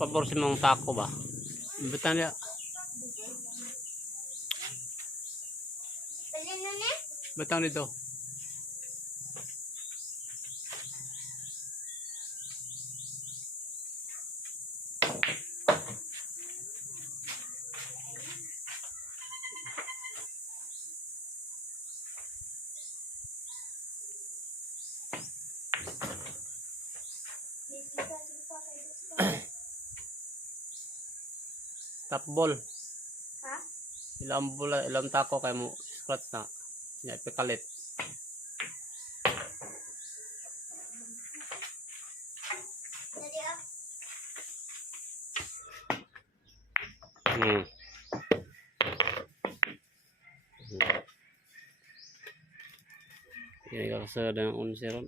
pabor sa mong taco ba? Betan dia. Betang dito. Tapbol. Ha? Ilang bola, ilang taco kay mo scratch na. Nya ipikalit. Dali ah. Hmm. Yan ka sa ng unseron.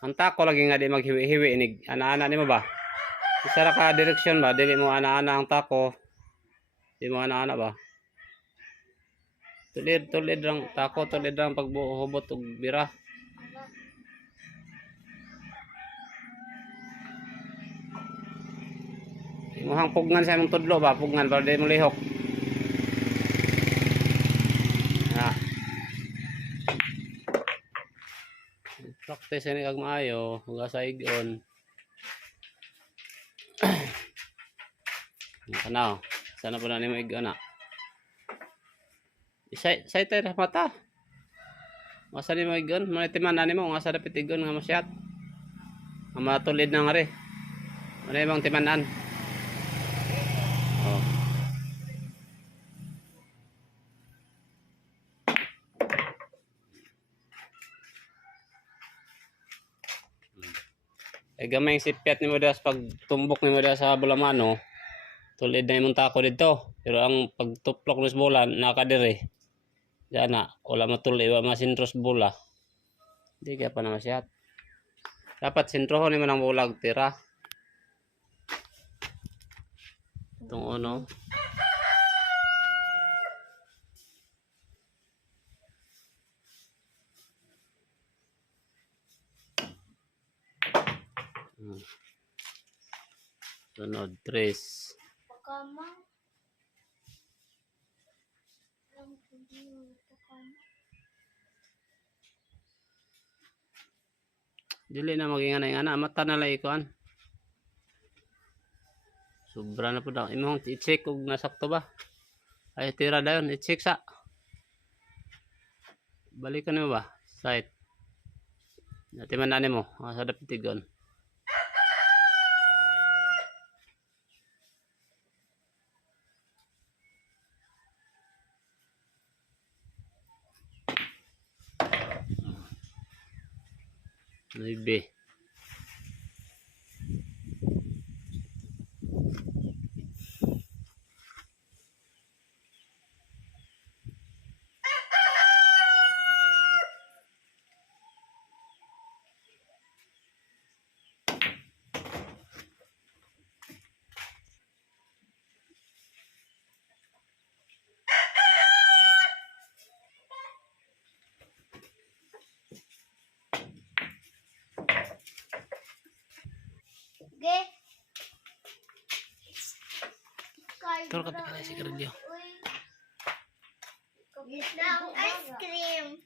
Ang taco lagi nga di maghiwi-hiwi inig ana-ana nimo ba? Isa ra ka direksyon ba dili mo ana-ana ang taco. Di mo ana-ana ba? Tulid lang taco, tulid lang pagbuhubot og bira. Imong pugnan sa imong tudlo ba, pugnan para di mo lihok. Ah. Practice ni kag maayo, huwag sa igon. Ano? Sana po na nimo igon na. Say tayo mata. Masa ni mo igon, manitiman na nimo nga sa dapat igon nga masyat. Ang matulid na nga rin. Ano yung timanan? Oh. Ay gamay yung sipyat ni mo dahil pag tumbok ni mo dahil sa bulamano, tulid na yung tako dito. Pero ang pagtuplok ng bulan, nakadiri. Diyan na, wala matulid, wala masintros bula. Hindi kaya pa na masyat. Dapat sintrohon ni mo ng bulag tira. Itong ano. Sunod, tres. Pakama. Dili na maging ana mata na lang ikuan. Sobra na po daw. Imong i-check kung nasakto ba. Ay tira dayon, i-check sa. Balikan mo ba? Site. Natiman na mo. Sa dapat tigon. Maybe. Okay. Turo ka pala si Cardio. Ng ice cream.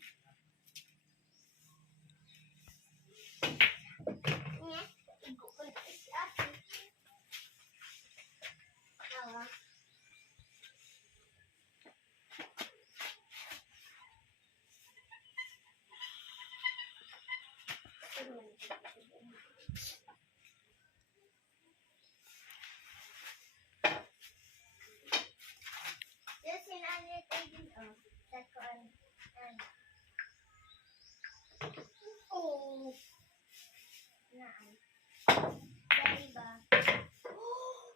Oh.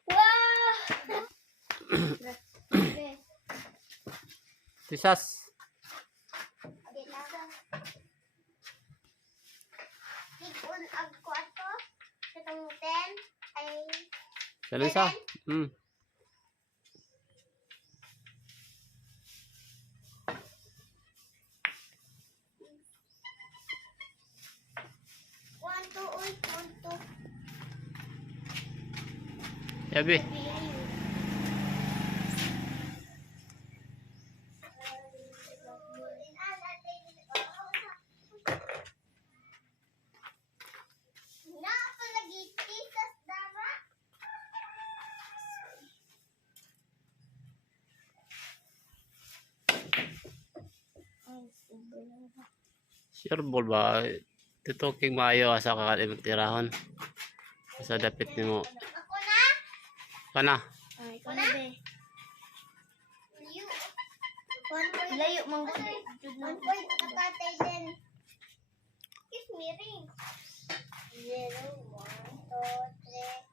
Wow. Tisas. Salisa. Hmm. Sabi. Sure ball ba? Tutuking maayo asa ka imong tirahon. Sa dapit nimo. Ako na? Kana. Ay, ikaw na, be. Layo, mang one point kapatay din. Kiss me ring. 0, 1, 2, 3,